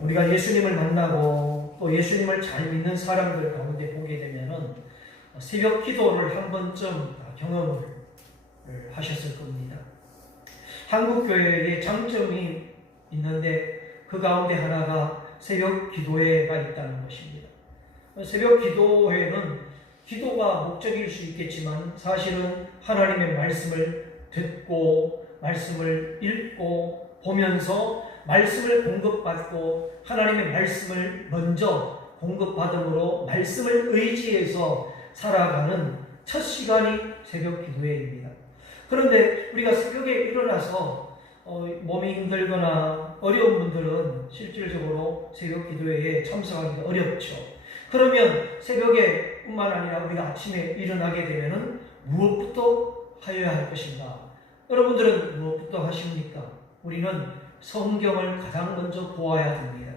우리가 예수님을 만나고 또 예수님을 잘 믿는 사람들 가운데 보게 되면은 새벽 기도를 한 번쯤 경험을 하셨을 겁니다. 한국 교회에 장점이 있는데 그 가운데 하나가 새벽 기도회가 있다는 것입니다. 새벽 기도회는 기도가 목적일 수 있겠지만 사실은 하나님의 말씀을 듣고 말씀을 읽고 보면서 말씀을 공급받고 하나님의 말씀을 먼저 공급받음으로 말씀을 의지해서 살아가는 첫 시간이 새벽 기도회입니다. 그런데 우리가 새벽에 일어나서 몸이 힘들거나 어려운 분들은 실질적으로 새벽 기도회에 참석하기가 어렵죠. 그러면 새벽에 뿐만 아니라 우리가 아침에 일어나게 되면 무엇부터 하여야 할 것인가? 여러분들은 무엇부터 하십니까? 우리는 성경을 가장 먼저 보아야 됩니다.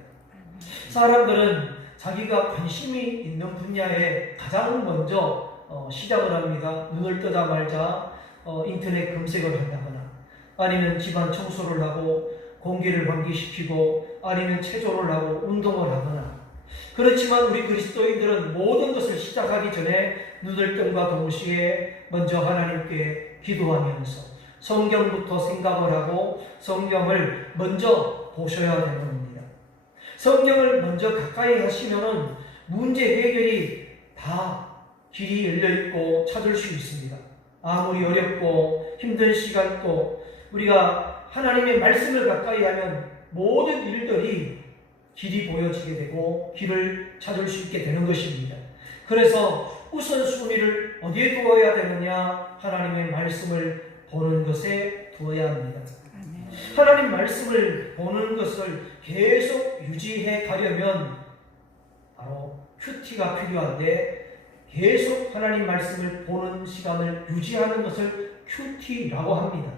사람들은 자기가 관심이 있는 분야에 가장 먼저 시작을 합니다. 눈을 뜨자마자 인터넷 검색을 한다거나 아니면 집안 청소를 하고 공기를 환기시키고 아니면 체조를 하고 운동을 하거나 그렇지만 우리 그리스도인들은 모든 것을 시작하기 전에 눈을 뜸과 동시에 먼저 하나님께 기도하면서 성경부터 생각을 하고 성경을 먼저 보셔야 되는 겁니다. 성경을 먼저 가까이 하시면은 문제 해결이 다 길이 열려있고 찾을 수 있습니다. 아무리 어렵고 힘든 시간도 우리가 하나님의 말씀을 가까이 하면 모든 일들이 길이 보여지게 되고 길을 찾을 수 있게 되는 것입니다. 그래서 우선순위를 어디에 두어야 되느냐? 하나님의 말씀을 보는 것에 두어야 합니다. 하나님 말씀을 보는 것을 계속 유지해 가려면 바로 큐티가 필요한데 계속 하나님 말씀을 보는 시간을 유지하는 것을 큐티라고 합니다.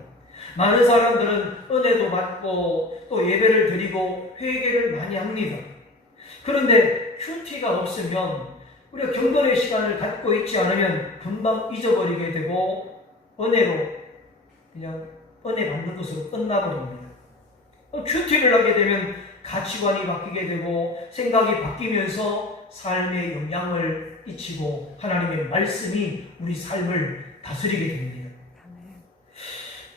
많은 사람들은 은혜도 받고 또 예배를 드리고 회개를 많이 합니다. 그런데 큐티가 없으면 우리가 경건의 시간을 갖고 있지 않으면 금방 잊어버리게 되고 은혜로 그냥 은혜 받는 것으로 끝나버립니다. 큐티를 하게 되면 가치관이 바뀌게 되고 생각이 바뀌면서 삶에 영향을 끼치고 하나님의 말씀이 우리 삶을 다스리게 됩니다.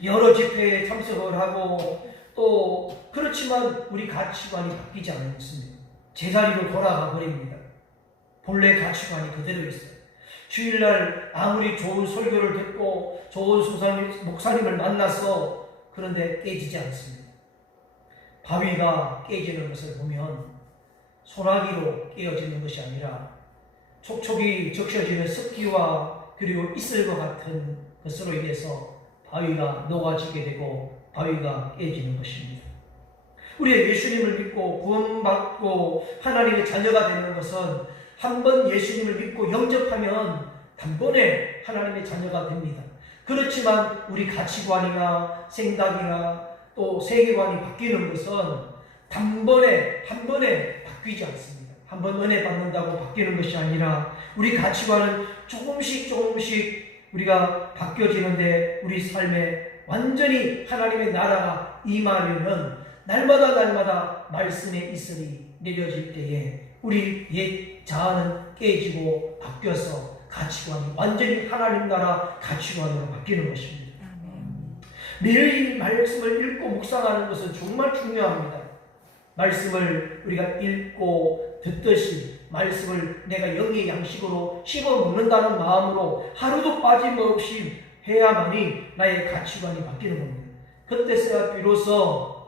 여러 집회에 참석을 하고 또 그렇지만 우리 가치관이 바뀌지 않습니다. 제자리로 돌아가 버립니다. 본래 가치관이 그대로 있어요. 주일날 아무리 좋은 설교를 듣고 좋은 목사님을 만나서 그런데 깨지지 않습니다. 바위가 깨지는 것을 보면 소나기로 깨어지는 것이 아니라 촉촉이 적셔지는 습기와 그리고 이슬과 같은 것으로 인해서 바위가 녹아지게 되고 바위가 깨지는 것입니다. 우리의 예수님을 믿고 구원받고 하나님의 자녀가 되는 것은 한 번 예수님을 믿고 영접하면 단번에 하나님의 자녀가 됩니다. 그렇지만 우리 가치관이나 생각이나 또 세계관이 바뀌는 것은 한 번에 바뀌지 않습니다. 한 번 은혜 받는다고 바뀌는 것이 아니라 우리 가치관은 조금씩 우리가 바뀌어지는데 우리 삶에 완전히 하나님의 나라가 임하려면 날마다 말씀의 이슬이 내려질 때에 우리 옛 자아는 깨지고 바뀌어서 가치관이 완전히 하나님 나라 가치관으로 바뀌는 것입니다. 매일 말씀을 읽고 묵상하는 것은 정말 중요합니다. 말씀을 우리가 읽고 듣듯이 말씀을 내가 영의 양식으로 씹어 먹는다는 마음으로 하루도 빠짐없이 해야만이 나의 가치관이 바뀌는 겁니다. 그때서야 비로소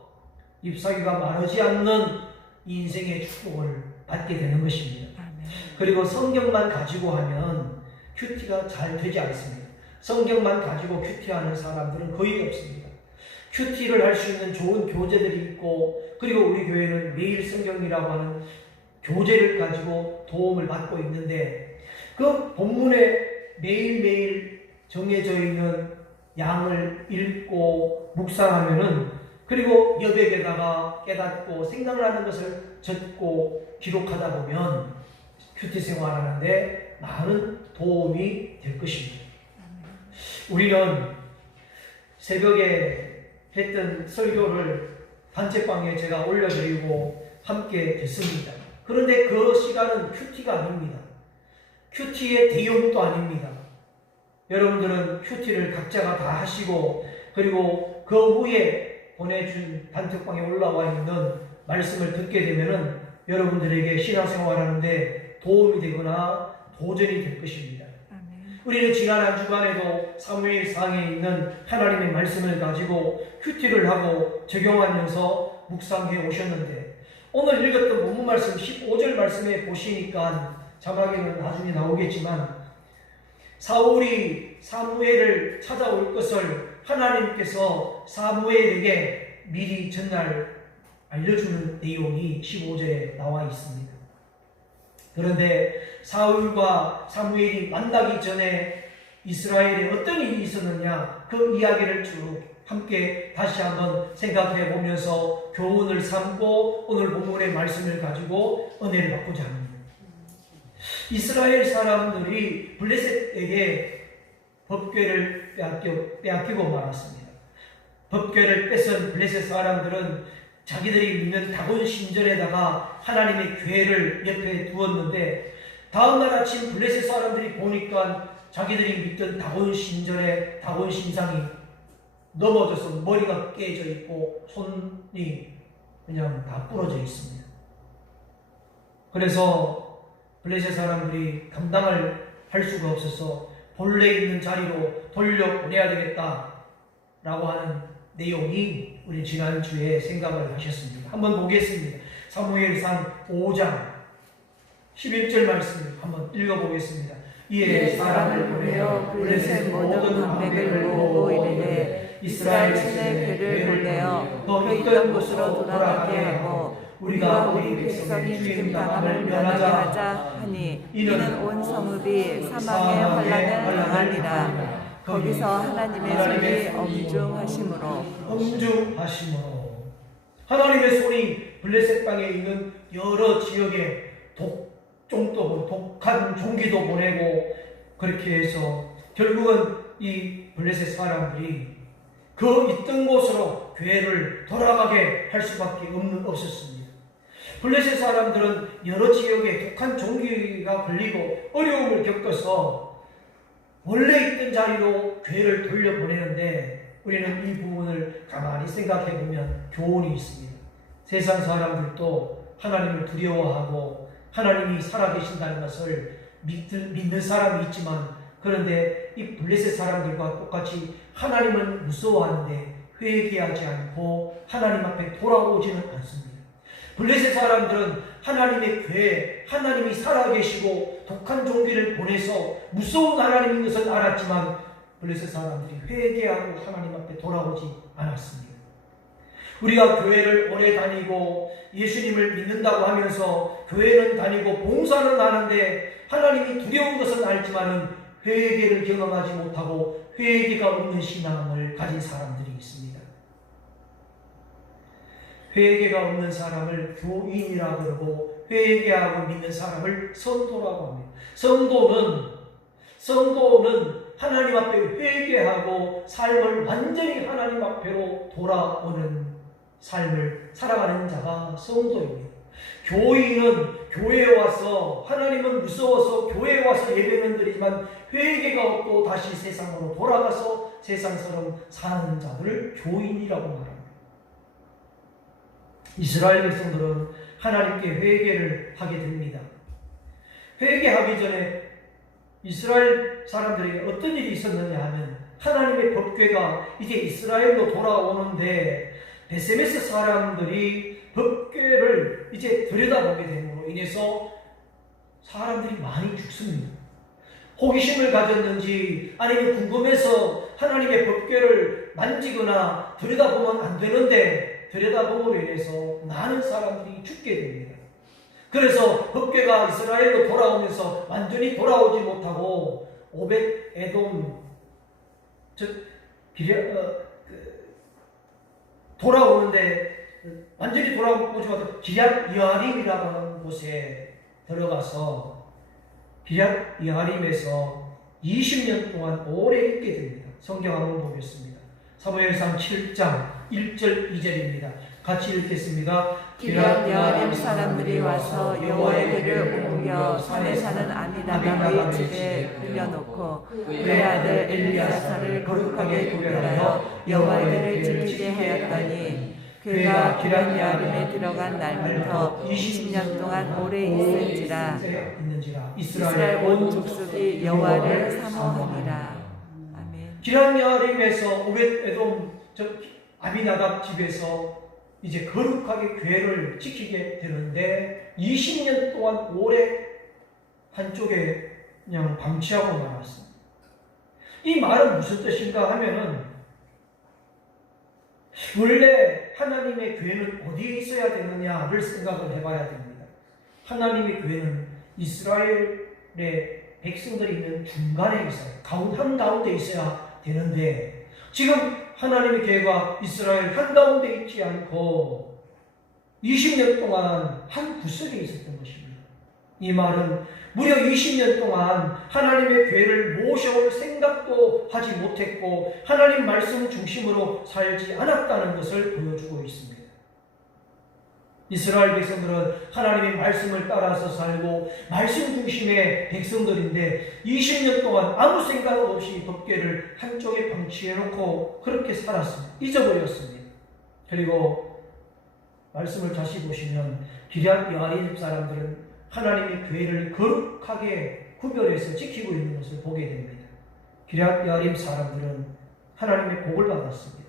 잎사귀가 마르지 않는 인생의 축복을 받게 되는 것입니다. 그리고 성경만 가지고 하면 큐티가 잘 되지 않습니다. 성경만 가지고 큐티하는 사람들은 거의 없습니다. 큐티를 할 수 있는 좋은 교재들이 있고 그리고 우리 교회는 매일 성경이라고 하는 교재를 가지고 도움을 받고 있는데 그 본문에 매일매일 정해져 있는 양을 읽고 묵상하면은 그리고 여백에다가 깨닫고 생각나는 것을 적고 기록하다 보면 큐티 생활하는데 많은 도움이 될 것입니다. 우리는 새벽에 했던 설교를 단체방에 제가 올려드리고 함께 됐습니다. 그런데 그 시간은 큐티가 아닙니다. 큐티의 대용도 아닙니다. 여러분들은 큐티를 각자가 다 하시고 그리고 그 후에 보내준 단톡방에 올라와 있는 말씀을 듣게 되면은 여러분들에게 신앙생활하는데 도움이 되거나 도전이 될 것입니다. 우리는 지난 한 주간에도 사무엘상에 있는 하나님의 말씀을 가지고 큐티를 하고 적용하면서 묵상해 오셨는데 오늘 읽었던 본문 말씀 15절 말씀에 보시니까 자막에는 나중에 나오겠지만 사울이 사무엘을 찾아올 것을 하나님께서 사무엘에게 미리 전날 알려주는 내용이 15절에 나와 있습니다. 그런데 사울과 사무엘이 만나기 전에 이스라엘에 어떤 일이 있었느냐 그 이야기를 쭉 함께 다시 한번 생각해 보면서 교훈을 삼고 오늘 본문의 말씀을 가지고 은혜를 받고자 합니다. 이스라엘 사람들이 블레셋에게 법궤를 빼앗기고 말았습니다. 법궤를 뺏은 블레셋 사람들은 자기들이 믿는 다곤 신전에다가 하나님의 궤를 옆에 두었는데 다음날 아침 블레셋 사람들이 보니까 자기들이 믿던 다곤 신전의 다곤 신상이 넘어져서 머리가 깨져 있고 손이 그냥 다 부러져 있습니다. 그래서 블레셋 사람들이 감당을 할 수가 없어서 본래 있는 자리로 돌려보내야 되겠다라고 하는 내용이 우리 지난주에 생각을 하셨습니다. 한번 보겠습니다. 사무엘상 5장 11절 말씀을 한번 읽어보겠습니다. 이에 사람을 보내어 블레셋 모든 방백을 모으고 이르되 이스라엘 신의 궤를 돌려 더 있던 곳으로 돌아가게 하고 우리가 우리 백성의 죽임 당함을 면하게 하자 하니 이는 온 성읍이 사망의 환난을 당하리라. 거기서 하나님의 손이 엄중하심으로 하나님의 손이 블레셋 땅에 있는 여러 지역에 독한 종기도 보내고 그렇게 해서 결국은 이 블레셋 사람들이 그 있던 곳으로 교회를 돌아가게 할 수밖에 없었습니다. 블레셋 사람들은 여러 지역에 독한 종기가 걸리고 어려움을 겪어서 원래 있던 자리로 교회를 돌려보내는데 우리는 이 부분을 가만히 생각해 보면 교훈이 있습니다. 세상 사람들도 하나님을 두려워하고 하나님이 살아계신다는 것을 믿는 사람이 있지만 그런데 이 블레셋 사람들과 똑같이 하나님을 무서워하는데 회개하지 않고 하나님 앞에 돌아오지는 않습니다. 블레셋 사람들은 하나님의 교회, 하나님이 살아계시고 독한 종기를 보내서 무서운 하나님인 것을 알았지만 블레셋 사람들이 회개하고 하나님 앞에 돌아오지 않았습니다. 우리가 교회를 오래 다니고 예수님을 믿는다고 하면서 교회는 다니고 봉사는 하는데 하나님이 두려운 것은 알지만은 회개를 경험하지 못하고 회개가 없는 신앙을 가진 사람들이 있습니다. 회개가 없는 사람을 교인이라 그러고 회개하고 믿는 사람을 성도라고 합니다. 성도는 하나님 앞에 회개하고 삶을 완전히 하나님 앞으로 돌아오는 삶을 살아가는 자가 성도입니다. 교인은 교회에 와서 하나님은 무서워서 교회에 와서 예배는 드리지만 회개가 없고 다시 세상으로 돌아가서 세상처럼 사는 자들을 교인이라고 말합니다. 이스라엘 백성들은 하나님께 회개를 하게 됩니다. 회개하기 전에 이스라엘 사람들에게 어떤 일이 있었느냐 하면 하나님의 법궤가 이제 이스라엘로 돌아오는데 베세메스 사람들이 법궤를 이제 들여다보게 됨으로 인해서 사람들이 많이 죽습니다. 호기심을 가졌는지 아니면 궁금해서 하나님의 법궤를 만지거나 들여다보면 안 되는데 들여다봄으로 인해서 많은 사람들이 죽게 됩니다. 그래서 법궤가 이스라엘로 돌아오면서 완전히 돌아오지 못하고 오벳 에돔 돌아오는데 완전히 돌아오지 못하고 기럇 여아림이라고 하는 곳에 들어가서 기럇 여아림에서 20년 동안 오래 있게 됩니다. 성경 한번 보겠습니다. 사무엘상 7장 1절 2절입니다. 같이 읽겠습니다. 기럇 여아림 사람들이 와서 여호와의 궤를 옮겨 산에 사는 아미나답의 집에 늘려놓고 그의 아들 엘리야사를 거룩하게 구별하여 여호와의 궤를 지키게 하였더니 그가 기럇 여아림에 들어간 날부터 20년 동안 오래 있은지라 이스라엘 온 족속이 여호와를 사모하니라. 아멘. 기럇 여아림에서 오벳에돔 아미나답 집에서 이제 거룩하게 궤를 지키게 되는데 20년 동안 오래 한쪽에 그냥 방치하고 말았습니다. 이 말은 무슨 뜻인가 하면은 원래 하나님의 궤는 어디에 있어야 되느냐를 생각을 해봐야 됩니다. 하나님의 궤는 이스라엘의 백성들이 있는 중간에 있어요. 한가운데 있어야 되는데 지금 하나님의 궤가 이스라엘 한가운데 있지 않고 20년 동안 한 구석에 있었던 것입니다. 이 말은 무려 20년 동안 하나님의 궤를 모셔올 생각도 하지 못했고 하나님 말씀 중심으로 살지 않았다는 것을 보여주고 있습니다. 이스라엘 백성들은 하나님의 말씀을 따라서 살고 말씀 중심의 백성들인데 20년 동안 아무 생각 없이 법궤를 한쪽에 방치해놓고 그렇게 살았습니다. 잊어버렸습니다. 그리고 말씀을 다시 보시면 기럇 여아림 사람들은 하나님의 궤를 거룩하게 구별해서 지키고 있는 것을 보게 됩니다. 기럇 여아림 사람들은 하나님의 복을 받았습니다.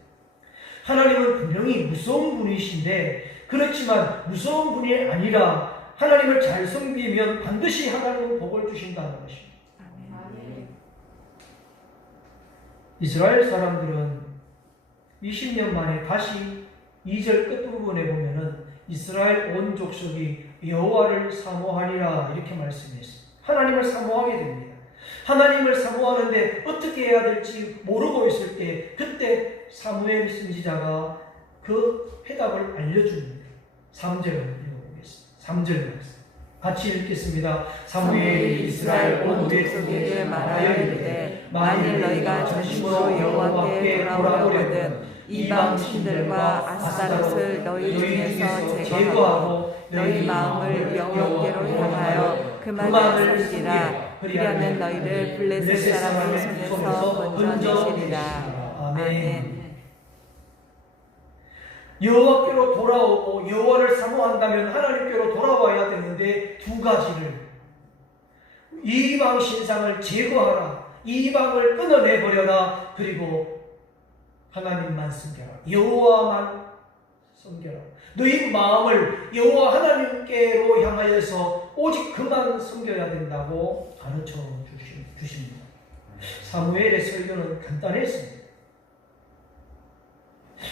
하나님은 분명히 무서운 분이신데 그렇지만 무서운 분이 아니라 하나님을 잘 섬기면 반드시 하나님은 복을 주신다는 것입니다. 이스라엘 사람들은 20년 만에 다시 2절 끝부분에 보면은 이스라엘 온 족속이 여호와를 사모하리라 이렇게 말씀했습니다. 하나님을 사모하게 됩니다. 하나님을 사모하는데 어떻게 해야 될지 모르고 있을 때 그때 사무엘 선지자가 그 해답을 알려줍니다. 3절을 읽어보겠습니다. 3절 말씀 같이 읽겠습니다. 사무엘이 이스라엘 온 족속에게 말하여 이르되 만일 너희가 전심으로 여호와께 돌아오거든 이방 신들과 아스타롯을 너희 중에서 제거하고 너희 마음을 여호와께로 향하여 그만을 섬기라. 그리하면 너희를 블레셋 사람의 손에서 건져내시리라. 아멘. 여호와께로 돌아오고 여호와를 사모한다면 하나님께로 돌아와야 되는데 두 가지를 이방 신상을 제거하라. 이방을 끊어내버려라. 그리고 하나님만 섬겨라. 여호와만 섬겨라. 너희 마음을 여호와 하나님께로 향하여서 오직 그만 섬겨야 된다고 가르쳐 주십니다. 사무엘의 설교는 간단했습니다.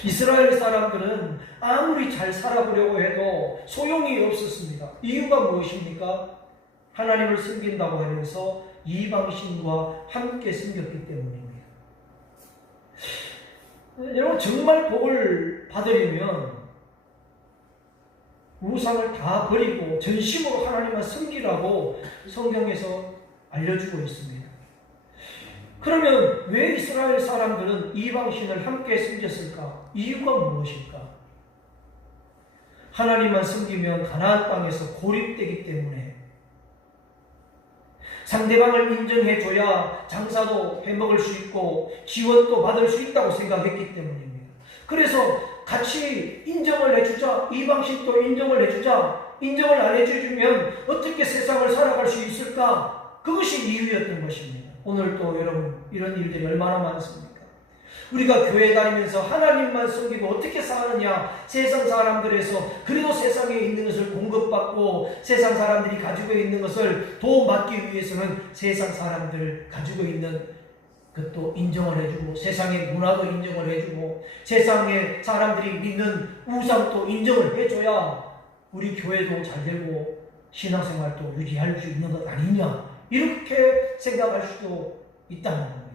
이스라엘 사람들은 아무리 잘 살아보려고 해도 소용이 없었습니다. 이유가 무엇입니까? 하나님을 섬긴다고 하면서 이방신과 함께 섬겼기 때문입니다. 여러분 정말 복을 받으려면 우상을 다 버리고 전심으로 하나님만 섬기라고 성경에서 알려주고 있습니다. 그러면 왜 이스라엘 사람들은 이방신을 함께 섬겼을까? 이유가 무엇일까? 하나님만 섬기면 가나안 땅에서 고립되기 때문에 상대방을 인정해줘야 장사도 해먹을 수 있고 지원도 받을 수 있다고 생각했기 때문입니다. 그래서 같이 인정을 해주자, 이방신도 인정을 해주자, 인정을 안 해주면 어떻게 세상을 살아갈 수 있을까? 그것이 이유였던 것입니다. 오늘도 여러분 이런 일들이 얼마나 많습니까? 우리가 교회 다니면서 하나님만 섬기고 어떻게 사느냐? 세상 사람들에서 그래도 세상에 있는 것을 공급받고 세상 사람들이 가지고 있는 것을 도움받기 위해서는 세상 사람들 가지고 있는 것도 인정을 해주고 세상의 문화도 인정을 해주고 세상의 사람들이 믿는 우상도 인정을 해줘야 우리 교회도 잘 되고 신앙생활도 유지할 수 있는 것 아니냐? 이렇게 생각할 수도 있다는 겁니다.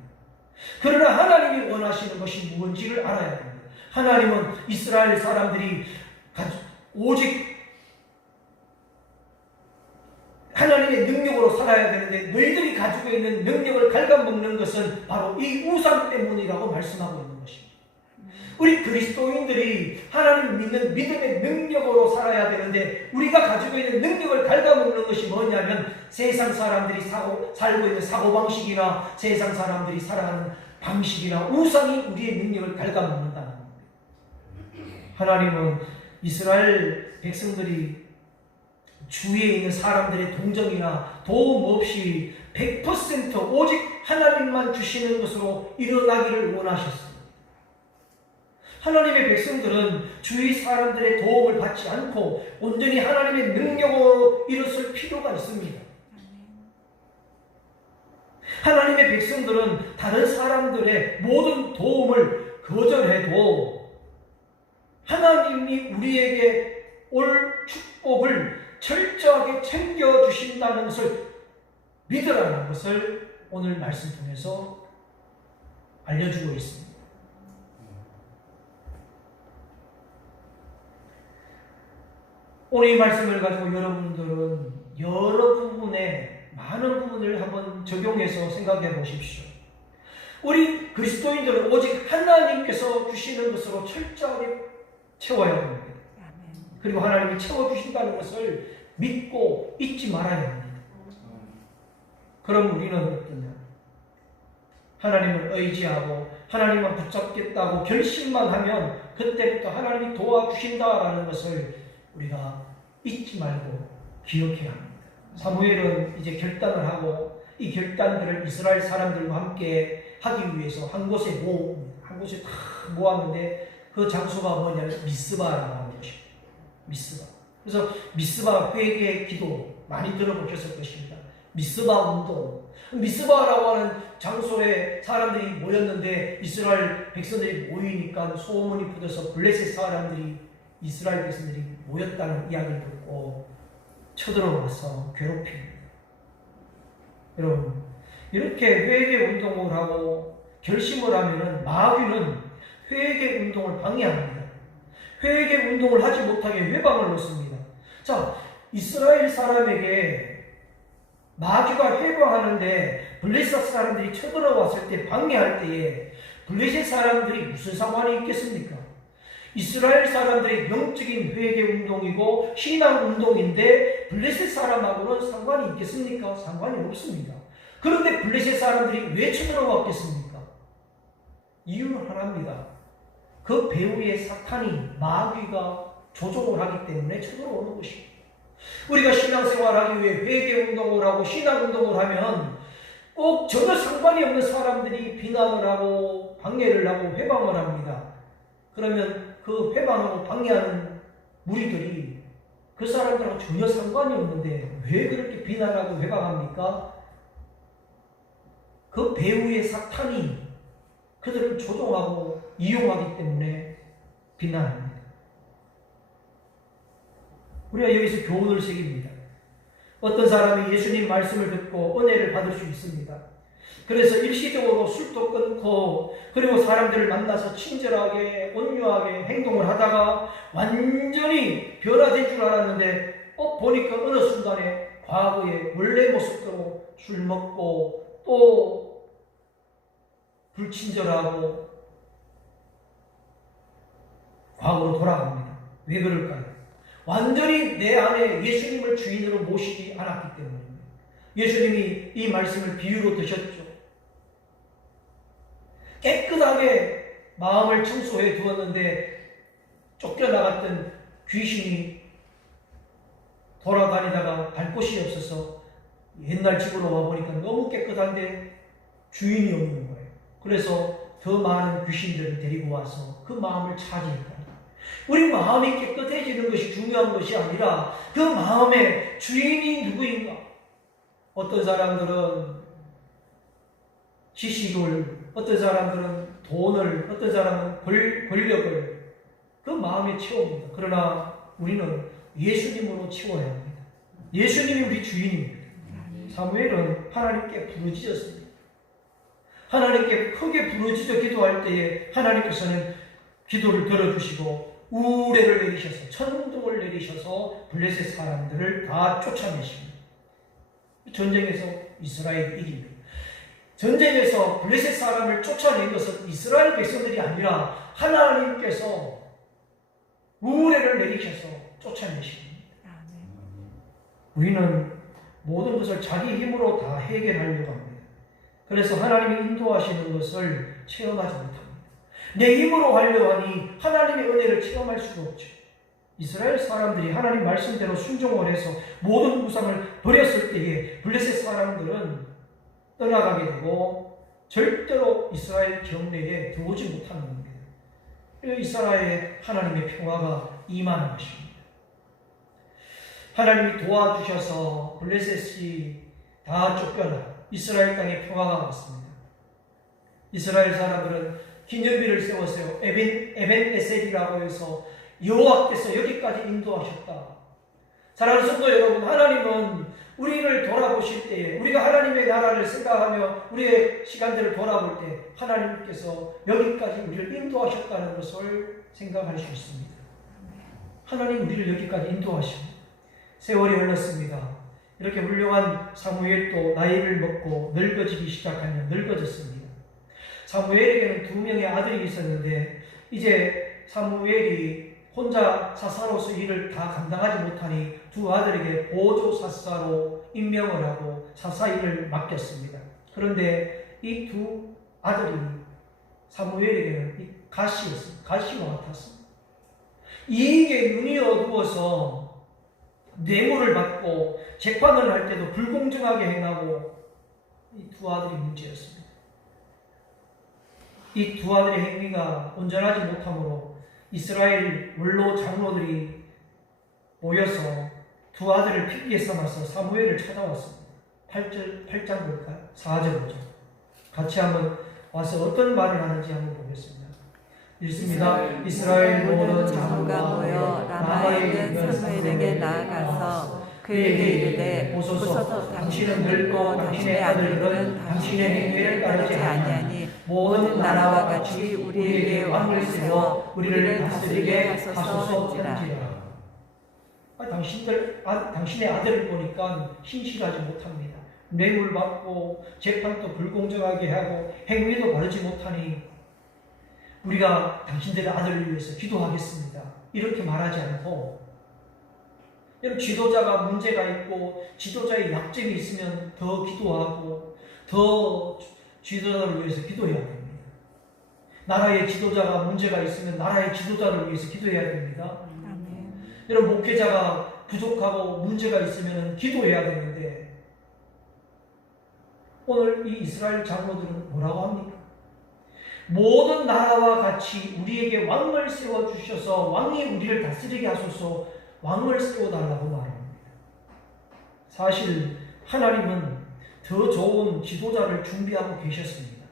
그러나 하나님이 원하시는 것이 무엇인지를 알아야 됩니다. 하나님은 이스라엘 사람들이 오직 하나님의 능력으로 살아야 되는데 너희들이 가지고 있는 능력을 갉아먹는 것은 바로 이 우상 때문이라고 말씀하고 있는 것입니다. 우리 그리스도인들이 하나님 믿는 믿음의 능력으로 살아야 되는데, 우리가 가지고 있는 능력을 갉아먹는 것이 뭐냐면 세상 사람들이 살고 있는 사고방식이나 세상 사람들이 살아가는 방식이나 우상이 우리의 능력을 갉아먹는다는 겁니다. 하나님은 이스라엘 백성들이 주위에 있는 사람들의 동정이나 도움 없이 100% 오직 하나님만 주시는 것으로 일어나기를 원하셨습니다. 하나님의 백성들은 주위 사람들의 도움을 받지 않고 온전히 하나님의 능력으로 일어설 필요가 있습니다. 하나님의 백성들은 다른 사람들의 모든 도움을 거절해도 하나님이 우리에게 올 축복을 철저하게 챙겨주신다는 것을 믿으라는 것을 오늘 말씀 통해서 알려주고 있습니다. 오늘 이 말씀을 가지고 여러분들은 여러 부분에 많은 부분을 한번 적용해서 생각해 보십시오. 우리 그리스도인들은 오직 하나님께서 주시는 것으로 철저하게 채워야 합니다. 그리고 하나님이 채워주신다는 것을 믿고 잊지 말아야 합니다. 그럼 우리는 어떠냐? 하나님을 의지하고 하나님만 붙잡겠다고 결심만 하면 그때부터 하나님이 도와주신다라는 것을 우리가 잊지 말고 기억해야 합니다. 사무엘은 이제 결단을 하고 이 결단들을 이스라엘 사람들과 함께 하기 위해서 한 곳에 다 모았는데 그 장소가 뭐냐면 미스바라고 하는 것입니다. 미스바. 그래서 미스바 회개 기도 많이 들어보셨을 것입니다. 미스바 운동. 미스바라고 하는 장소에 사람들이 모였는데 이스라엘 백성들이 모이니까 소문이 퍼져서 블레셋 사람들이 이스라엘 백성들이 모였다는 이야기를 듣고 쳐들어와서 괴롭힙니다. 여러분, 이렇게 회개 운동을 하고 결심을 하면은 마귀는 회개 운동을 방해합니다. 회개 운동을 하지 못하게 회방을 놓습니다. 자, 이스라엘 사람에게 마귀가 회방하는데 블레셋 사람들이 쳐들어왔을 때 방해할 때에 블레셋 사람들이 무슨 상관이 있겠습니까? 이스라엘 사람들의 영적인 회개 운동이고 신앙 운동인데 블레셋 사람하고는 상관이 있겠습니까? 상관이 없습니다. 그런데 블레셋 사람들이 왜 쳐들어왔겠습니까? 이유는 하나입니다. 그 배후에 사탄이 마귀가 조종을 하기 때문에 쳐들어오는 것입니다. 우리가 신앙생활하기 위해 회개 운동을 하고 신앙 운동을 하면 꼭 전혀 상관이 없는 사람들이 비난을 하고 방해를 하고 회방을 합니다. 그러면 그 회방하고 방해하는 무리들이 그 사람들하고 전혀 상관이 없는데 왜 그렇게 비난하고 회방합니까? 그 배후의 사탄이 그들을 조종하고 이용하기 때문에 비난합니다. 우리가 여기서 교훈을 새깁니다. 어떤 사람이 예수님 말씀을 듣고 은혜를 받을 수 있습니다. 그래서 일시적으로 술도 끊고 그리고 사람들을 만나서 친절하게 온유하게 행동을 하다가 완전히 변화된 줄 알았는데 보니까 어느 순간에 과거의 원래 모습대로 술 먹고 또 불친절하고 과거로 돌아갑니다. 왜 그럴까요? 완전히 내 안에 예수님을 주인으로 모시지 않았기 때문입니다. 예수님이 이 말씀을 비유로 드셨죠. 깨끗하게 마음을 청소해 두었는데 쫓겨나갔던 귀신이 돌아다니다가 갈 곳이 없어서 옛날 집으로 와보니까 너무 깨끗한데 주인이 없는 거예요. 그래서 더 많은 귀신들을 데리고 와서 그 마음을 차지했다. 우리 마음이 깨끗해지는 것이 중요한 것이 아니라 그 마음의 주인이 누구인가? 어떤 사람들은 지식을, 어떤 사람들은 돈을, 어떤 사람은 권력을 그 마음에 채웁니다. 그러나 우리는 예수님으로 채워야 합니다. 예수님이 우리 주인입니다. 사무엘은 하나님께 부르짖었습니다. 하나님께 크게 부르짖어 기도할 때에 하나님께서는 기도를 들어주시고 우레를 내리셔서 천둥을 내리셔서 블레셋 사람들을 다 쫓아내십니다. 전쟁에서 이스라엘이 이깁니다. 전쟁에서 블레셋 사람을 쫓아낸 것은 이스라엘 백성들이 아니라 하나님께서 우레를 내리셔서 쫓아내십니다. 우리는 모든 것을 자기 힘으로 다 해결하려고 합니다. 그래서 하나님이 인도하시는 것을 체험하지 못합니다. 내 힘으로 하려 하니 하나님의 은혜를 체험할 수가 없죠. 이스라엘 사람들이 하나님 말씀대로 순종을 해서 모든 우상을 버렸을 때에 블레셋 사람들은 떠나가게 되고 절대로 이스라엘 경내에 들어오지 못하는 겁니다. 이스라엘에 하나님의 평화가 임하는 것입니다. 하나님이 도와주셔서 블레셋이 다 쫓겨나 이스라엘 땅에 평화가 왔습니다. 이스라엘 사람들은 기념비를 세웠어요. 에벤 에셀이라고 해서 여호와께서 여기까지 인도하셨다. 사랑하는 성도 여러분, 하나님은 우리를 돌아보실 때에 우리가 하나님의 나라를 생각하며 우리의 시간들을 돌아볼 때 하나님께서 여기까지 우리를 인도하셨다는 것을 생각할 수 있습니다. 하나님 우리를 여기까지 인도하십니다. 세월이 흘렀습니다. 이렇게 훌륭한 사무엘도 나이를 먹고 늙어지기 시작하며 늙어졌습니다. 사무엘에게는 2명의 아들이 있었는데 이제 사무엘이 혼자 사사로서 일을 다 감당하지 못하니 2 아들에게 보조 사사로 임명을 하고 사사 일을 맡겼습니다. 그런데 이 2 아들이 사무엘에게는 가시였습니다. 가시와 같았습니다. 이익에 눈이 어두워서 뇌물을 받고 재판을 할 때도 불공정하게 행하고 이 2 아들이 문제였습니다. 이 2 아들의 행위가 온전하지 못하므로 이스라엘 원로 장로들이 모여서 2 아들을 핑계 삼아서 사무엘을 찾아왔습니다. 8장 볼까요? 4절 보죠. 같이 한번 와서 어떤 말을 하는지 한번 보겠습니다. 읽습니다. 이스라엘 모든 장로가 모여 라마에 있는 사무엘에게 나아가서 그에게 이르되 보소서 당신은 늙고 당신의 아들들은 당신의 행위를 따르지 아니하니 모든 나라와 같이 우리에게 왕을 세워 우리를 다스리게 하소서 한지라. 당신의 아들을 보니까 신실하지 못합니다. 뇌물 받고 재판도 불공정하게 하고 행위도 바르지 못하니 우리가 당신들의 아들을 위해서 기도하겠습니다. 이렇게 말하지 않고, 여러분, 지도자가 문제가 있고 지도자의 약점이 있으면 더 기도하고 더 지도자를 위해서 기도해야 됩니다. 나라의 지도자가 문제가 있으면 나라의 지도자를 위해서 기도해야 됩니다. 여러분, 목회자가 부족하고 문제가 있으면 기도해야 되는데 오늘 이 이스라엘 장로들은 뭐라고 합니까? 모든 나라와 같이 우리에게 왕을 세워주셔서 왕이 우리를 다스리게 하소서 왕을 세워달라고 말합니다. 사실 하나님은 더 좋은 지도자를 준비하고 계셨습니다.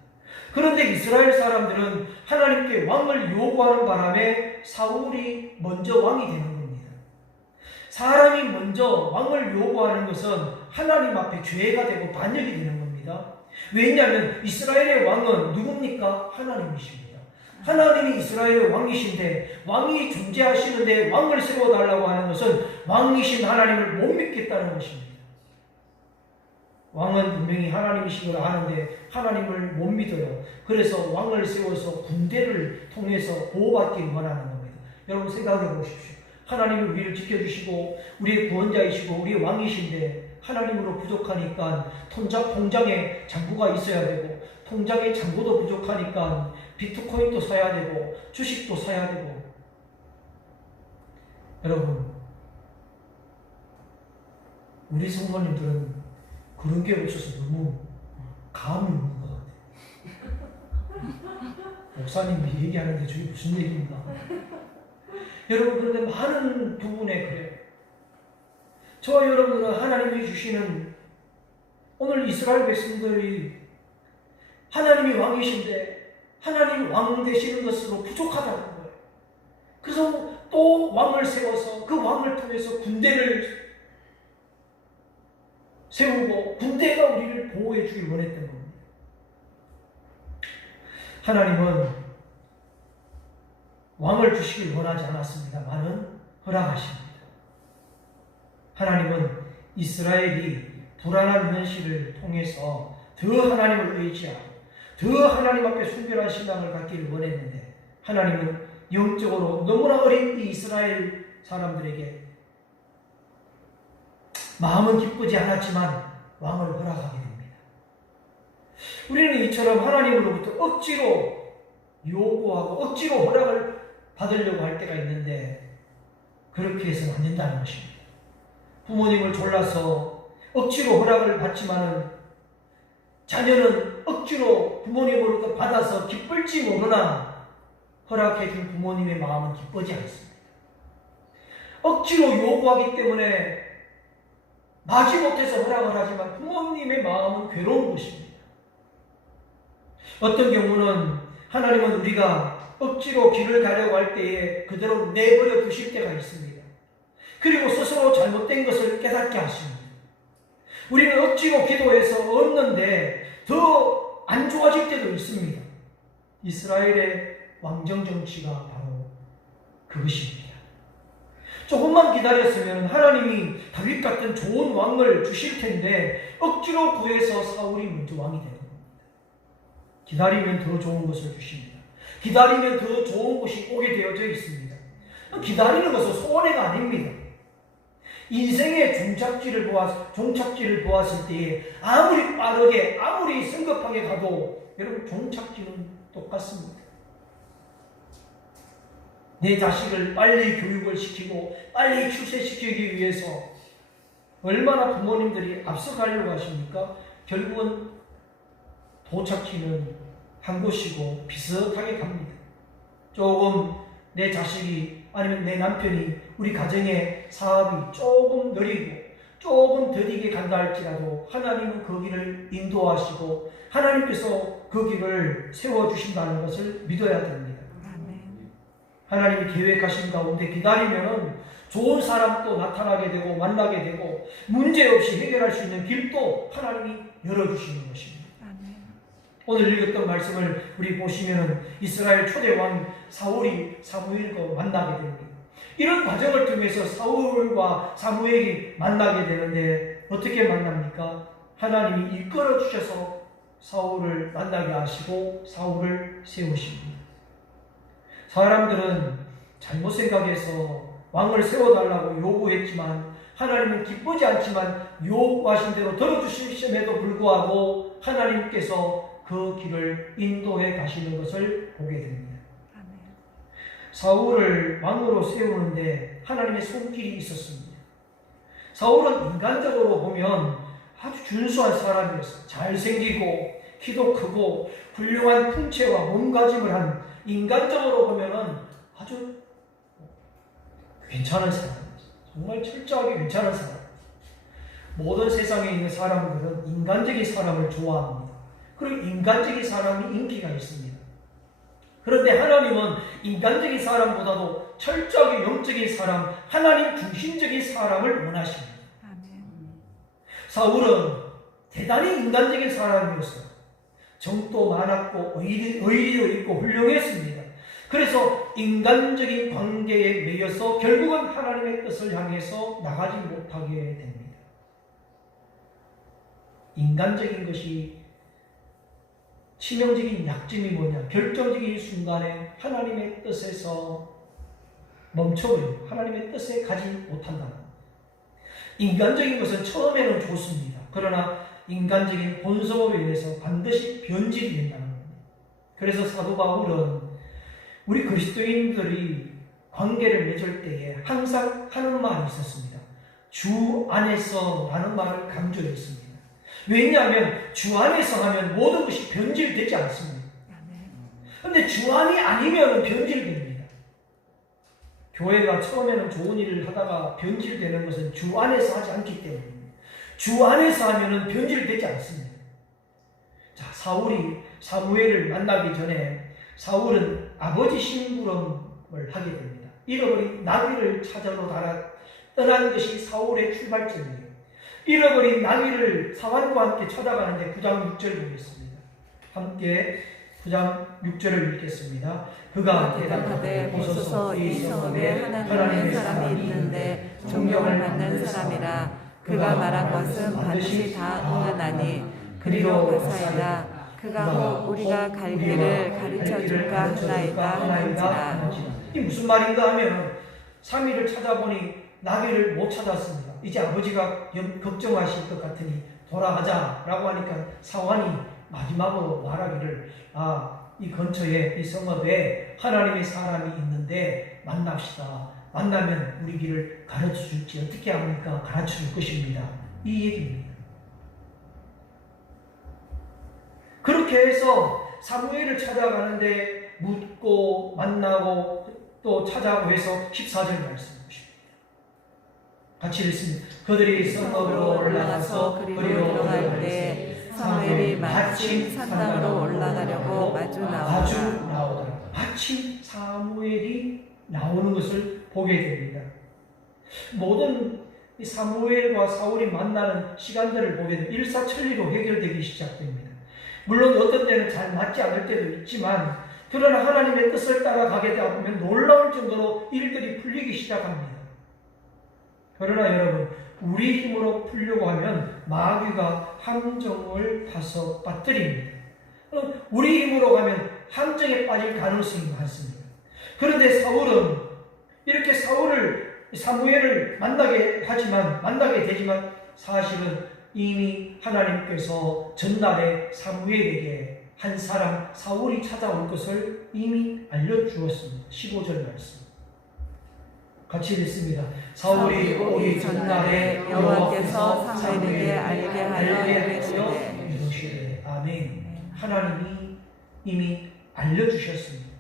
그런데 이스라엘 사람들은 하나님께 왕을 요구하는 바람에 사울이 먼저 왕이 되는 겁니다. 사람이 먼저 왕을 요구하는 것은 하나님 앞에 죄가 되고 반역이 되는 겁니다. 왜냐하면 이스라엘의 왕은 누굽니까? 하나님이십니다. 하나님이 이스라엘의 왕이신데 왕이 존재하시는데 왕을 세워달라고 하는 것은 왕이신 하나님을 못 믿겠다는 것입니다. 왕은 분명히 하나님이신 걸 아는데 하나님을 못 믿어요. 그래서 왕을 세워서 군대를 통해서 보호받기를 원하는 겁니다. 여러분 생각해 보십시오. 하나님이 우리를 지켜주시고 우리의 구원자이시고 우리의 왕이신데 하나님으로 부족하니까 통장에 잔고가 있어야 되고 통장에 잔고도 부족하니까 비트코인도 사야 되고 주식도 사야 되고. 여러분, 우리 성도님들은 그런 게 없어서 너무 감이 없는 것 같아요. 목사님이 얘기하는데 저게 무슨 얘기인가? 여러분, 그런데 많은 부분에 그래요. 저와 여러분들은 하나님이 주시는 오늘 이스라엘 백성들이 하나님이 왕이신데 하나님 왕 되시는 것으로 부족하다는 거예요. 그래서 또 왕을 세워서 그 왕을 통해서 군대를 세우고 군대가 우리를 보호해 주길 원했던 겁니다. 하나님은 왕을 주시길 원하지 않았습니다만은 허락하십니다. 하나님은 이스라엘이 불안한 현실을 통해서 더 하나님을 의지하고 더 하나님 앞에 순결한 신앙을 갖기를 원했는데 하나님은 영적으로 너무나 어린 이 이스라엘 사람들에게 마음은 기쁘지 않았지만 왕을 허락하게 됩니다. 우리는 이처럼 하나님으로부터 억지로 요구하고 억지로 허락을 받으려고 할 때가 있는데 그렇게 해서는 안 된다는 것입니다. 부모님을 졸라서 억지로 허락을 받지만은 자녀는 억지로 부모님으로부터 받아서 기쁠지 모르나 허락해준 부모님의 마음은 기쁘지 않습니다. 억지로 요구하기 때문에 마지못해서 허락을 하지만 부모님의 마음은 괴로운 것입니다. 어떤 경우는 하나님은 우리가 억지로 길을 가려고 할 때에 그대로 내버려 두실 때가 있습니다. 그리고 스스로 잘못된 것을 깨닫게 하십니다. 우리는 억지로 기도해서 얻는데 더 안 좋아질 때도 있습니다. 이스라엘의 왕정 정치가 바로 그것입니다. 조금만 기다렸으면 하나님이 다윗 같은 좋은 왕을 주실 텐데 억지로 구해서 사울이 먼저 왕이 되는 겁니다. 기다리면 더 좋은 것을 주십니다. 기다리면 더 좋은 것이 오게 되어져 있습니다. 기다리는 것은 손해가 아닙니다. 인생의 종착지를 보았을 때에 아무리 빠르게 아무리 성급하게 가도 여러분 종착지는 똑같습니다. 내 자식을 빨리 교육을 시키고 빨리 출세시키기 위해서 얼마나 부모님들이 앞서가려고 하십니까? 결국은 도착지는 한 곳이고 비슷하게 갑니다. 조금 내 자식이 아니면 내 남편이 우리 가정의 사업이 조금 느리고 조금 더디게 간다 할지라도 하나님은 그 길을 인도하시고 하나님께서 그 길을 세워주신다는 것을 믿어야 됩니다. 하나님이 계획하신 가운데 기다리면 좋은 사람도 나타나게 되고 만나게 되고 문제없이 해결할 수 있는 길도 하나님이 열어주시는 것입니다. 오늘 읽었던 말씀을 우리 보시면 이스라엘 초대왕 사울이 사무엘과 만나게 됩니다. 이런 과정을 통해서 사울과 사무엘이 만나게 되는데 어떻게 만납니까? 하나님이 이끌어 주셔서 사울을 만나게 하시고 사울을 세우십니다. 사람들은 잘못 생각해서 왕을 세워달라고 요구했지만 하나님은 기쁘지 않지만 요구하신 대로 들어주심에도 불구하고 하나님께서 그 길을 인도해 가시는 것을 보게 됩니다. 사울을 왕으로 세우는데 하나님의 손길이 있었습니다. 사울은 인간적으로 보면 아주 준수한 사람이었어요. 잘생기고 키도 크고 훌륭한 풍채와 몸가짐을 한 인간적으로 보면은 아주 괜찮은 사람이었어요. 정말 철저하게 괜찮은 사람. 모든 세상에 있는 사람들은 인간적인 사람을 좋아합니다. 그리고 인간적인 사람이 인기가 있습니다. 그런데 하나님은 인간적인 사람보다도 철저하게 영적인 사람, 하나님 중심적인 사람을 원하십니다. 사울은 대단히 인간적인 사람이었어요. 정도 많았고 의리도 있고 훌륭했습니다. 그래서 인간적인 관계에 매여서 결국은 하나님의 뜻을 향해서 나가지 못하게 됩니다. 인간적인 것이 치명적인 약점이 뭐냐? 결정적인 순간에 하나님의 뜻에서 멈춰버리고 하나님의 뜻에 가지 못한다. 인간적인 것은 처음에는 좋습니다. 그러나 인간적인 본성으로 인해서 반드시 변질이 된다는 겁니다. 그래서 사도 바울은 우리 그리스도인들이 관계를 맺을 때에 항상 하는 말이 있었습니다. 주 안에서 라는 말을 강조했습니다. 왜냐하면 주 안에서 하면 모든 것이 변질되지 않습니다. 그런데 주 안이 아니면 변질됩니다. 교회가 처음에는 좋은 일을 하다가 변질되는 것은 주 안에서 하지 않기 때문입니다. 주 안에서 하면 변질되지 않습니다. 자, 사울이 사무엘을 만나기 전에 사울은 아버지 심부름을 하게 됩니다. 잃어버린 나귀를 찾아러 떠난 것이 사울의 출발점이에요. 잃어버린 나귀를 사환과 함께 찾아가는데 9장 6절 보겠습니다. 함께 9장 6절을 읽겠습니다. 그가 대답하되 보소서 이 성읍에 하나님의 사람이 있는데 존경을 받는 사람이라. 그가 말한 것은 반드시 다 응하나니 그리로 가사이다. 그가 혹 우리가 갈 길을 가르쳐 줄까 하나이다 하는지라. 이게 무슨 말인가 하면 3일을 찾아보니 나귀를 못 찾았습니다. 이제 아버지가 걱정하실 것 같으니 돌아가자라고 하니까 사환이 마지막으로 말하기를 이 근처에 이 성읍에 하나님의 사람이 있는데 만납시다. 만나면 우리 길을 가르쳐 줄지 어떻게 합니까? 가르쳐 줄 것입니다. 이 얘기입니다. 그렇게 해서 사무엘을 찾아가는데 묻고 만나고 또 찾아오고 해서 14절 말씀 보십니다. 같이 읽습니다. 그들이 성읍으로 올라가서 그리로 들어갈 때 사무엘이 마침 산당으로 올라가려고 마주 나오더라. 마침 사무엘이 나오는 것을 보게 됩니다. 모든 사무엘과 사울이 만나는 시간들을 보게 되면 일사천리로 해결되기 시작됩니다. 물론 어떤 때는 잘 맞지 않을 때도 있지만 그러나 하나님의 뜻을 따라가게 되다 보면 놀라울 정도로 일들이 풀리기 시작합니다. 그러나 여러분, 우리 힘으로 풀려고 하면 마귀가 함정을 타서 빠뜨립니다. 우리 힘으로 가면 함정에 빠질 가능성이 많습니다. 그런데 사울은 이렇게 사무엘을 만나게 되지만 사실은 이미 하나님께서 전날에 사무엘에게 한 사람 사울이 찾아올 것을 이미 알려주었습니다. 15절 말씀 같이 읽습니다. 사울이 오기 전날에 여호와께서 사무엘에게 알게 하여 이르시되 아멘. 하나님이 이미 알려주셨습니다.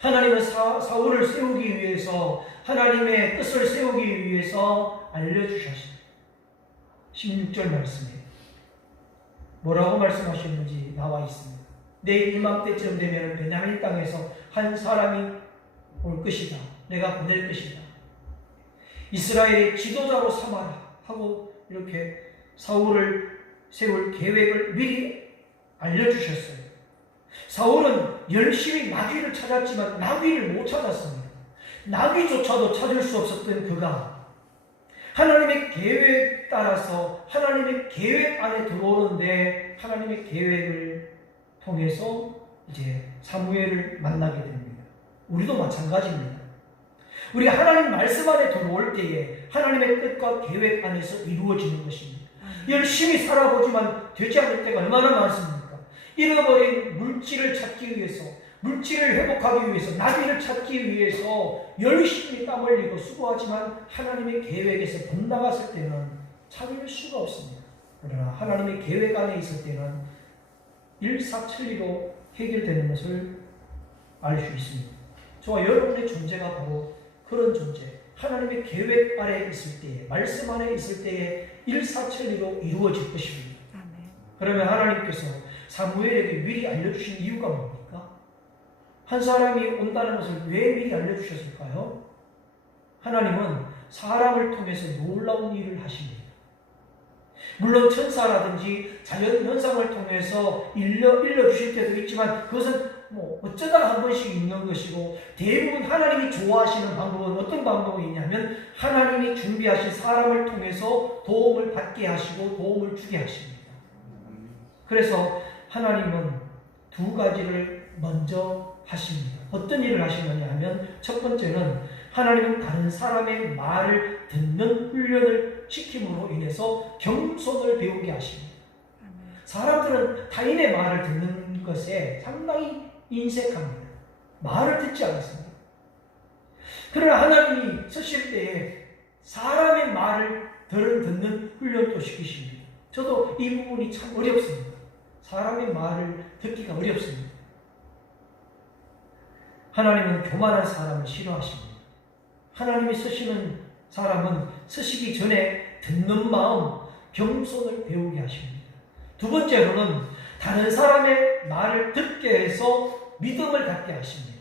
하나님은 사울을 세우기 위해서 하나님의 뜻을 세우기 위해서 알려주셨습니다. 16절 말씀에 뭐라고 말씀하셨는지 나와 있습니다. 내일 이맘때쯤 되면 베냐민 땅에서 한 사람이 올 것이다. 내가 보낼 것이다. 이스라엘의 지도자로 삼아라 하고 이렇게 사울을 세울 계획을 미리 알려주셨어요. 사울은 열심히 나귀를 찾았지만 나귀를 못 찾았습니다. 나귀조차도 찾을 수 없었던 그가 하나님의 계획 따라서 하나님의 계획 안에 들어오는데 하나님의 계획을 통해서 이제 사무엘을 만나게 됩니다. 우리도 마찬가지입니다. 우리가 하나님 말씀 안에 들어올 때에 하나님의 뜻과 계획 안에서 이루어지는 것입니다. 열심히 살아보지만 되지 않을 때가 얼마나 많습니까? 잃어버린 물질을 찾기 위해서, 물질을 회복하기 위해서, 나귀를 찾기 위해서 열심히 땀 흘리고 수고하지만 하나님의 계획에서 빗나갔을 때는 찾을 수가 없습니다. 그러나 하나님의 계획 안에 있을 때는 일사천리로 해결되는 것을 알 수 있습니다. 저와 여러분의 존재가 바로 그런 존재, 하나님의 계획 아래 있을 때에, 말씀 안에 있을 때에 일사천리로 이루어질 것입니다. 그러면 하나님께서 사무엘에게 미리 알려주신 이유가 뭡니까? 한 사람이 온다는 것을 왜 미리 알려주셨을까요? 하나님은 사람을 통해서 놀라운 일을 하십니다. 물론 천사라든지 자연현상을 통해서 일러주실 때도 있지만 그것은 어쩌다가 한 번씩 있는 것이고 대부분 하나님이 좋아하시는 방법은 어떤 방법이 있냐면 하나님이 준비하신 사람을 통해서 도움을 받게 하시고 도움을 주게 하십니다. 그래서 하나님은 두 가지를 먼저 하십니다. 어떤 일을 하시느냐 하면 첫 번째는 하나님은 다른 사람의 말을 듣는 훈련을 시킴으로 인해서 겸손을 배우게 하십니다. 사람들은 타인의 말을 듣는 것에 상당히 인색합니다. 말을 듣지 않습니다. 그러나 하나님이 쓰실 때에 사람의 말을 듣는 훈련도 시키십니다. 저도 이 부분이 참 어렵습니다. 사람의 말을 듣기가 어렵습니다. 하나님은 교만한 사람을 싫어하십니다. 하나님이 쓰시는 사람은 쓰시기 전에 듣는 마음, 겸손을 배우게 하십니다. 두 번째로는 다른 사람의 말을 듣게 해서 믿음을 갖게 하십니다.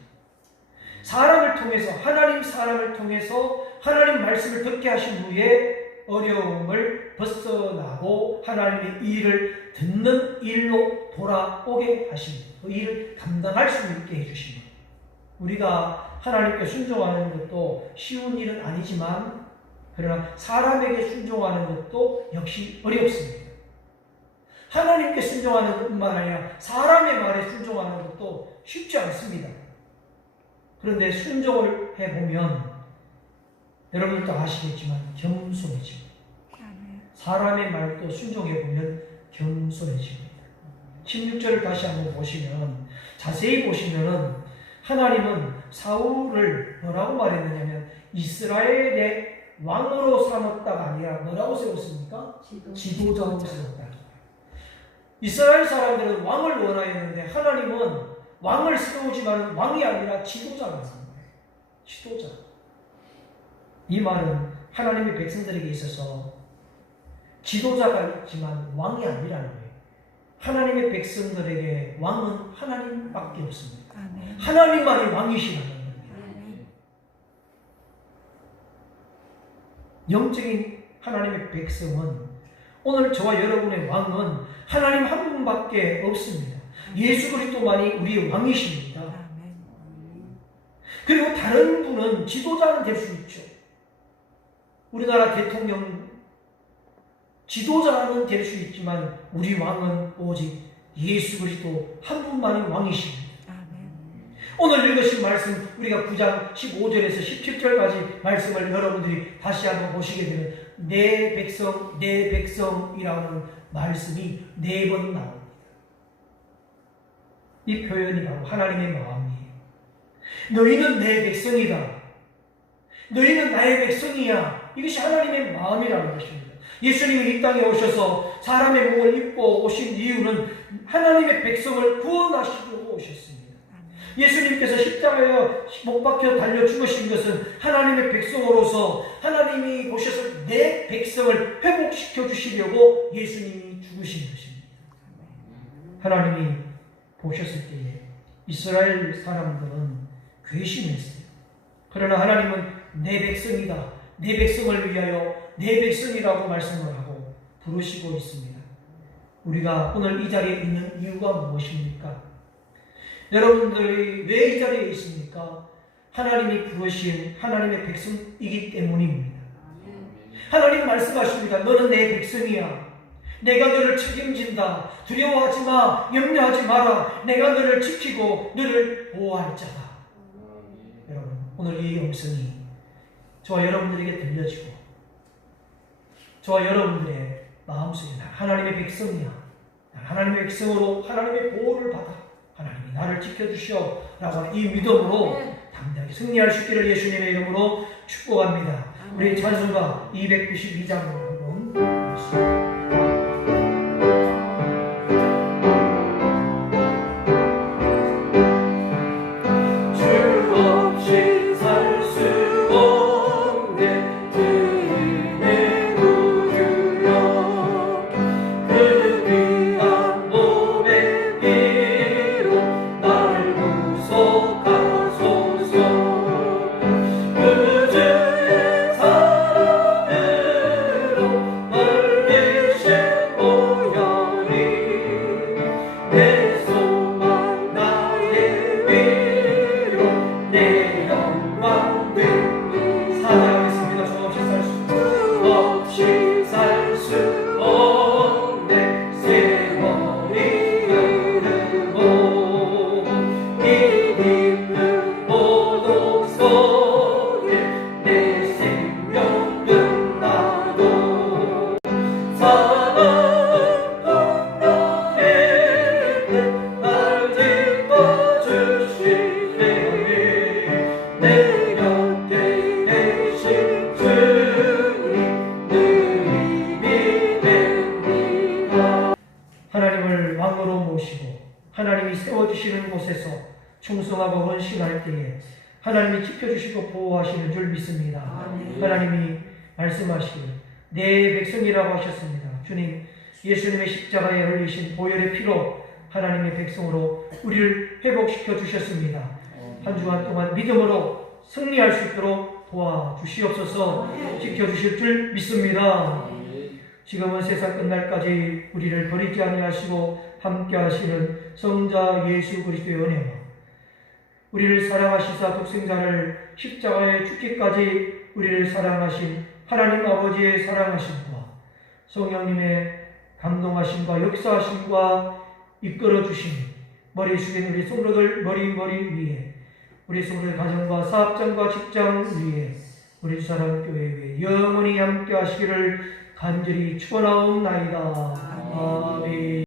사람을 통해서, 하나님 사람을 통해서 하나님 말씀을 듣게 하신 후에 어려움을 벗어나고 하나님의 일을 듣는 일로 돌아오게 하십니다. 그 일을 감당할 수 있게 해주십니다. 우리가 하나님께 순종하는 것도 쉬운 일은 아니지만 그러나 사람에게 순종하는 것도 역시 어렵습니다. 하나님께 순종하는 것뿐만 아니라 사람의 말에 순종하는 것도 쉽지 않습니다. 그런데 순종을 해보면 여러분들도 아시겠지만 겸손해집니다. 사람의 말도 순종해보면 겸손해집니다. 16절을 다시 한번 보시면, 자세히 보시면은 하나님은 사울을 뭐라고 말했느냐면 이스라엘의 왕으로 삼았다가 아니라 뭐라고 세웠습니까? 지도자로 세웠다. 이스라엘 사람들은 왕을 원하였는데 하나님은 왕을 세우지만 왕이 아니라 지도자를 세운 거예요. 지도자. 이 말은 하나님의 백성들에게 있어서 지도자가 있지만 왕이 아니라는 거예요. 하나님의 백성들에게 왕은 하나님밖에 없습니다. 아멘. 하나님만이 왕이시라는 거예요. 영적인 하나님의 백성은, 오늘 저와 여러분의 왕은 하나님 한 분밖에 없습니다. 예수 그리스도만이 우리의 왕이십니다. 아멘. 그리고 다른 분은 지도자는 될 수 있죠. 우리나라 대통령 지도자는 될 수 있지만 우리 왕은 오직 예수 그리스도 한 분만이 왕이십니다. 오늘 읽으신 말씀, 우리가 9장 15절에서 17절까지 말씀을 여러분들이 다시 한번 보시게 되면 내 백성, 내 백성이라는 말씀이 4번 나옵니다. 이 표현이 바로 하나님의 마음이에요. 너희는 내 백성이다. 너희는 나의 백성이야. 이것이 하나님의 마음이라는 것입니다. 예수님이 이 땅에 오셔서 사람의 몸을 입고 오신 이유는 하나님의 백성을 구원하시려고 오셨습니다. 예수님께서 십자가에 못 박혀 달려 죽으신 것은 하나님의 백성으로서 하나님이 보셔서 내 백성을 회복시켜 주시려고 예수님이 죽으신 것입니다. 하나님이 보셨을 때에 이스라엘 사람들은 괘씸했어요. 그러나 하나님은 내 백성이다, 내 백성을 위하여 내 백성이라고 말씀을 하고 부르시고 있습니다. 우리가 오늘 이 자리에 있는 이유가 무엇입니까? 여러분들이 왜 이 자리에 있습니까? 하나님이 부르신 하나님의 백성이기 때문입니다. 하나님 말씀하십니다. 너는 내 백성이야. 내가 너를 책임진다. 두려워하지 마. 염려하지 마라. 내가 너를 지키고 너를 보호할 자다. 여러분, 오늘 이 음성이 저와 여러분들에게 들려지고 저와 여러분들의 마음속에 하나님의 백성이야. 하나님의 백성으로 하나님의 보호를 받아. 하나님이 나를 지켜주시오 라고 하는 이 믿음으로 담대하게 승리할 수 있기를 예수님의 이름으로 축복합니다. 우리 찬송가 292장으로 한번 보겠습니다. 하나님을 왕으로 모시고 하나님이 세워주시는 곳에서 충성하고 헌신할 때에 하나님이 지켜주시고 보호하시는 줄 믿습니다. 하나님이 말씀하시길 내 백성이라고 하셨습니다. 주님, 예수님의 십자가에 흘리신 보혈의 피로 하나님의 백성으로 우리를 회복시켜 주셨습니다. 한 주간 동안 믿음으로 승리할 수 있도록 도와주시옵소서. 지켜주실 줄 믿습니다. 지금은 세상 끝날까지 우리를 버리지 아니하시고 함께 하시는 성자 예수 그리스도의 은혜와 우리를 사랑하시사 독생자를 십자가에 죽기까지 우리를 사랑하신 하나님 아버지의 사랑하심과 성령님의 감동하심과 역사하심과 이끌어 주심, 머리 숙인 우리 성도들 머리 위에, 우리 성도들 가정과 사업장과 직장 위에, 우리 주사랑교회 위에 영원히 함께 하시기를 간절히 축원하옵나이다.